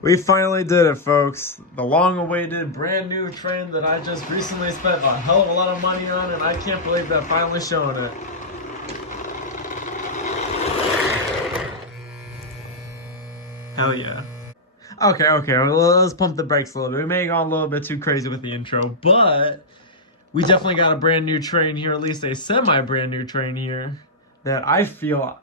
We finally did it, folks. The long-awaited, brand new train that I just recently spent a hell of a lot of money on, and I can't believe that finally showing it. Hell yeah. Okay, well, let's pump the brakes a little bit. We may have gone a little bit too crazy with the intro, but we definitely got a brand new train here, at least a semi-brand new train here, that I feel,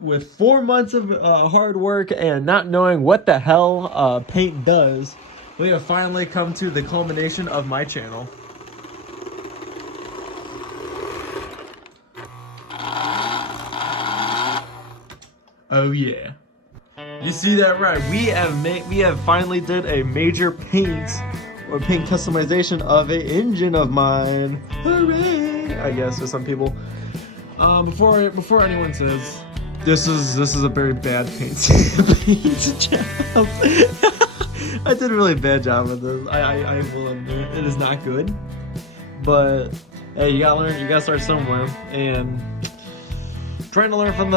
with 4 months of hard work and not knowing what the hell paint does, we have finally come to the culmination of my channel. Oh yeah. You see that right? We have finally did a major paint customization of an engine of mine. Hooray! I guess for some people. Before anyone says this is a very bad paint job. I did a really bad job with this. I will admit it is not good. But hey, you gotta learn. You gotta start somewhere. And trying to learn from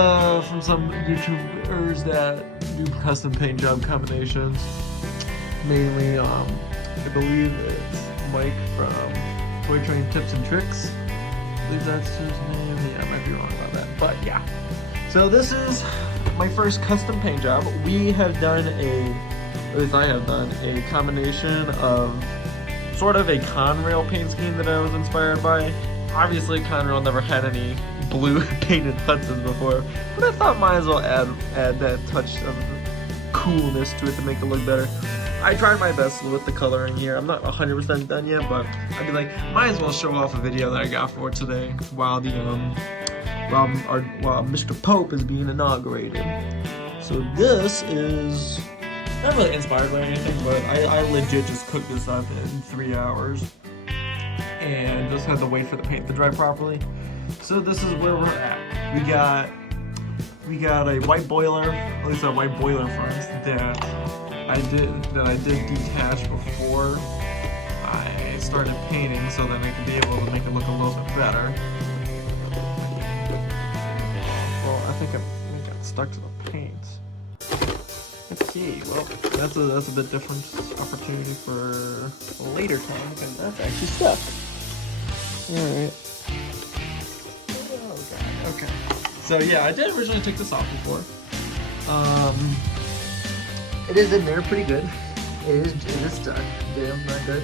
some YouTubers that do custom paint job combinations. Mainly, I believe it's Mike from Toy Train Tips and Tricks. I believe that's his name. Yeah, I might be wrong about that, but yeah. So this is my first custom paint job. We have done at least I have done a combination of sort of a Conrail paint scheme that I was inspired by. Obviously, Conrail never had any blue painted Hudsons before, but I thought might as well add that touch of coolness to it to make it look better. I tried my best with the coloring here. I'm not 100% done yet, but I'd be like, might as well show off a video that I got for today while Mr. Pope is being inaugurated. So this is not really inspired by anything, but I legit just cooked this up in 3 hours and just had to wait for the paint to dry properly. So this is where we're at. We got a white boiler, at least a white boiler front that I did detach before I started painting, so that I could be able to make it look a little bit better. Well, I think I got stuck to the paint. Okay, well, that's a bit different opportunity for a later time, because that's actually stuck. Alright. Oh god, okay. So yeah, I did originally take this off before. It is in there pretty good. It is stuck. Damn, not good.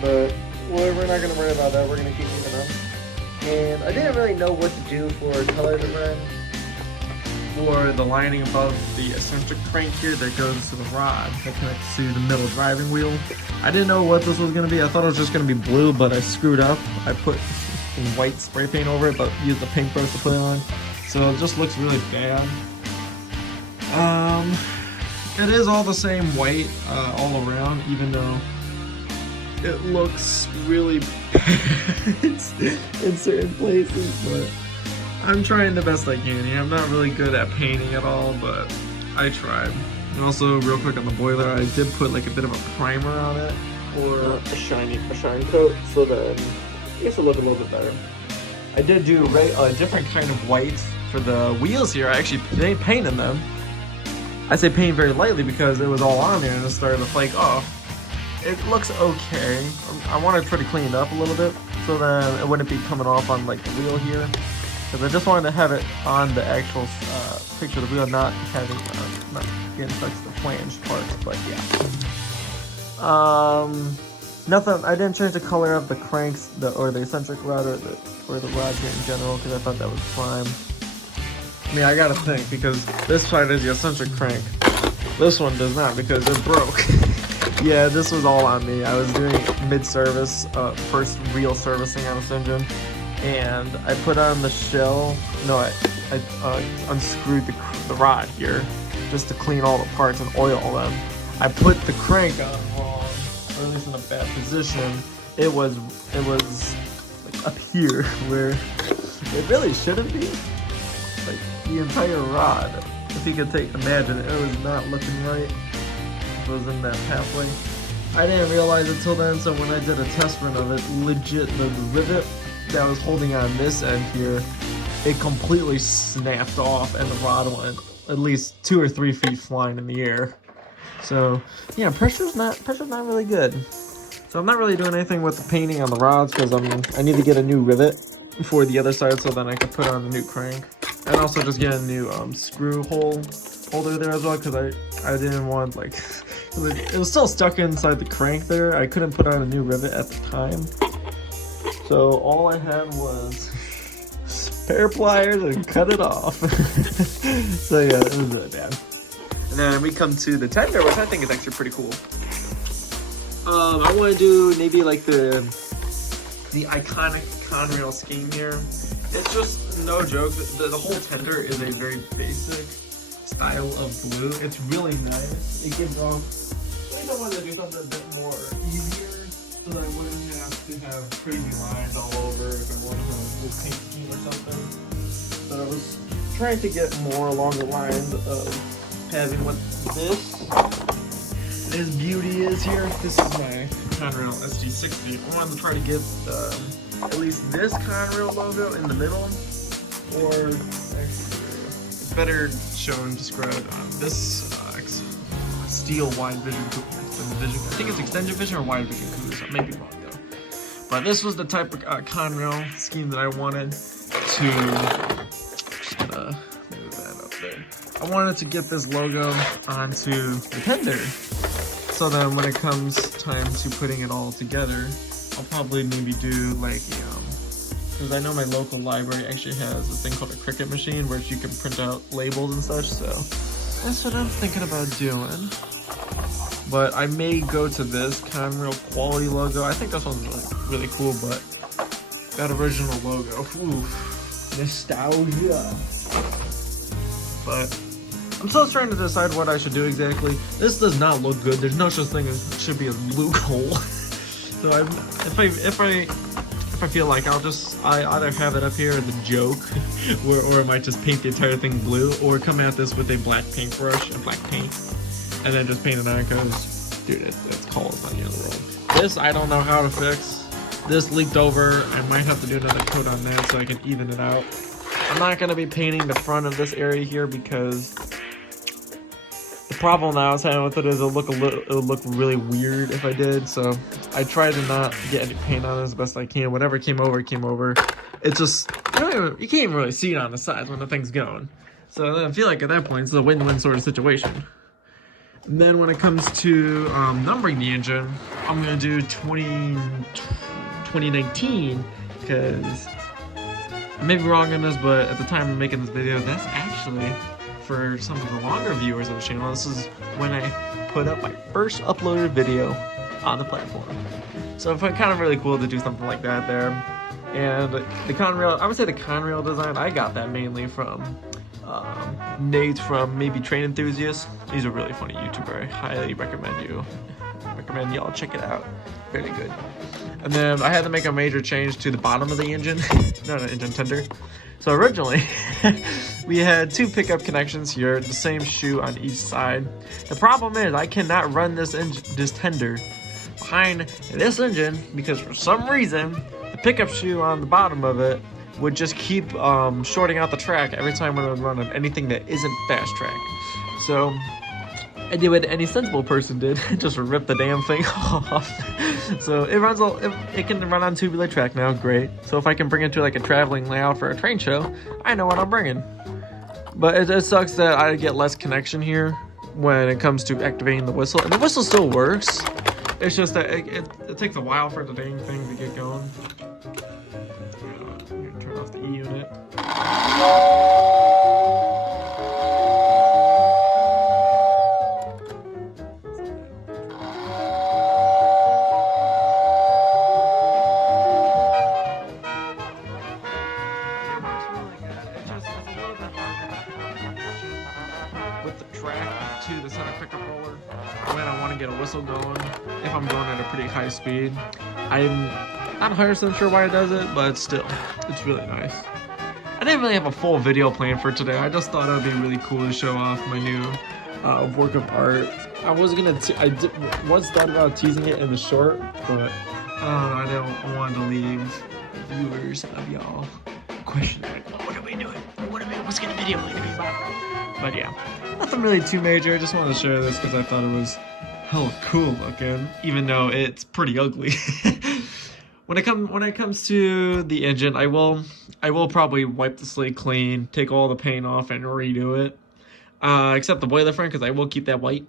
But we're not gonna worry about that, we're gonna keep moving on. And I didn't really know what to do for color to run for the lining above the eccentric crank here that goes to the rod that connects to the middle driving wheel. I didn't know what this was going to be. I thought it was just going to be blue, but I screwed up. I put some white spray paint over it, but used the paintbrush to put it on. So it just looks really bad. It is all the same white all around, even though it looks really bad in certain places, but I'm trying the best I can here. I'm not really good at painting at all, but I tried. And also, real quick on the boiler, I did put like a bit of a primer on it, or a shine coat, so that I guess it'll look a little bit better. I did do a different kind of white for the wheels here. I actually painted them. I say paint very lightly because it was all on there and it started to flake off. It looks okay. I want to try to clean it up a little bit so then it wouldn't be coming off on like the wheel here. Because I just wanted to have it on the actual picture of the wheel, not having not getting touched the flanged parts. But yeah, nothing. I didn't change the color of the cranks, or the eccentric rod, or the rod here in general, because I thought that was fine. I mean, I gotta think, because this side is the eccentric crank. This one does not, because it broke. Yeah, this was all on me. I was doing mid-service, first real servicing on this engine. And I put on the shell, no, I unscrewed the rod here just to clean all the parts and oil them. I put the crank on wrong, or at least in a bad position. It was like up here where it really shouldn't be. Like the entire rod, if you could imagine it was not looking right. It was in that pathway. I didn't realize it till then, so when I did a test run of it, legit the rivet that was holding on this end here, it completely snapped off and the rod went at least 2 or 3 feet flying in the air. So yeah, pressure's not really good. So I'm not really doing anything with the painting on the rods because I need to get a new rivet for the other side so then I can put on a new crank, and also just get a new screw hole holder there as well because I didn't want like it was still stuck inside the crank there. I couldn't put on a new rivet at the time, so all I had was pair of pliers and cut it off. So yeah, it was really bad. And then we come to the tender, which I think is actually pretty cool. I want to do maybe like the iconic Conrail scheme here. It's just no joke. The whole tender is a very basic style of blue. It's really nice. It gives off. I think I wanted to do something a bit more easier so that I wouldn't have to have crazy lines all over if I wanted to have a blue paint scheme or something. So I was trying to get more along the lines of having what this beauty is here. This is my Conrail SD60. I wanted to try to get at least this Conrail logo in the middle, or actually, it's better shown described on this steel wide vision coupe. I think it's extended vision or wide vision coupe, so I may be wrong though. But this was the type of Conrail scheme that I wanted to. Just gonna move that up there. I wanted to get this logo onto the tender, so then when it comes time to putting it all together, I'll probably maybe do like because I know my local library actually has a thing called a Cricut machine where you can print out labels and such, so that's what I'm thinking about doing. But I may go to this Conrail quality logo. I think this one's really cool, but that original logo, ooh, nostalgia. But I'm still trying to decide what I should do exactly. This does not look good. There's no such thing as should be a loophole. So if I feel like I either have it up here as a joke, or I might just paint the entire thing blue, or come at this with a black paintbrush and black paint, and then just paint it on because, dude, it's cold. It's not the end of the world. This I don't know how to fix. This leaked over. I might have to do another coat on that so I can even it out. I'm not gonna be painting the front of this area here because the problem I was having with it is it'll look really weird if I did. So I tried to not get any paint on it as best I can. Whatever came over. It's just you can't even really see it on the sides when the thing's going. So I feel like at that point it's a win-win sort of situation. And then when it comes to numbering the engine, I'm gonna do 2019 because I may be wrong on this, but at the time of making this video, that's actually, for some of the longer viewers of the channel, this is when I put up my first uploaded video on the platform. So it felt kind of really cool to do something like that there. And the Conrail, I would say the Conrail design, I got that mainly from Nate from Maybe Train Enthusiast. He's a really funny YouTuber. I highly recommend y'all check it out. Very good. And then I had to make a major change to the bottom of the engine. No, engine tender. So originally, we had two pickup connections here, the same shoe on each side. The problem is I cannot run this tender behind this engine because for some reason, the pickup shoe on the bottom of it would just keep shorting out the track every time when I would run on anything that isn't fast track. So I did what any sensible person did, just rip the damn thing off. So it can run on tubular track now, great. So if I can bring it to like a traveling layout for a train show, I know what I'm bringing. But it sucks that I get less connection here when it comes to activating the whistle. And the whistle still works. It's just that it takes a while for the dang thing to get going. I'm gonna turn off the E unit. With the track to the center pickup roller when I want to get a whistle going if I'm going at a pretty high speed. I'm not 100% sure why it does it, but still, it's really nice. I didn't really have a full video planned for today. I just thought it would be really cool to show off my new work of art. I was gonna, once thought about teasing it in the short, but I wanted to leave viewers of y'all questioning, like, what are we doing? What's let's get a video like that. But yeah, nothing really too major. I just wanted to share this because I thought it was hella cool looking, even though it's pretty ugly. When it comes to the engine, I will probably wipe the slate clean, take all the paint off, and redo it. Except the boiler front, because I will keep that white.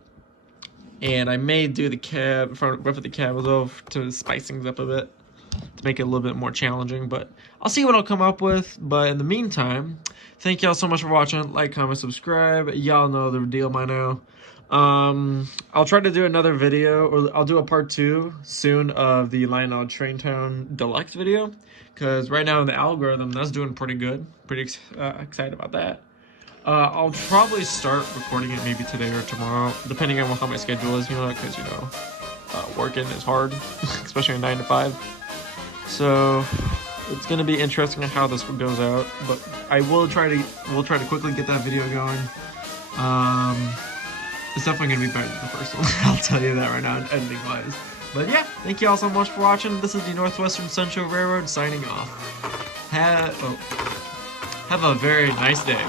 And I may do the cab, front of the cab as well, to spice things up a bit, to make it a little bit more challenging. But I'll see what I'll come up with. But in the meantime, thank y'all so much for watching. Like, comment, subscribe. Y'all know the deal by now. I'll try to do another video, or I'll do a part 2 soon of the Lionel Traintown Deluxe video, because right now in the algorithm, that's doing pretty good. Pretty excited about that. I'll probably start recording it maybe today or tomorrow, depending on how my schedule is, because, working is hard, especially a 9 to 5. So it's going to be interesting how this one goes out, but we'll try to quickly get that video going. It's definitely going to be better than the first one. I'll tell you that right now, editing wise. But yeah, thank you all so much for watching. This is the Northwestern Central Railroad signing off. Have a very nice day.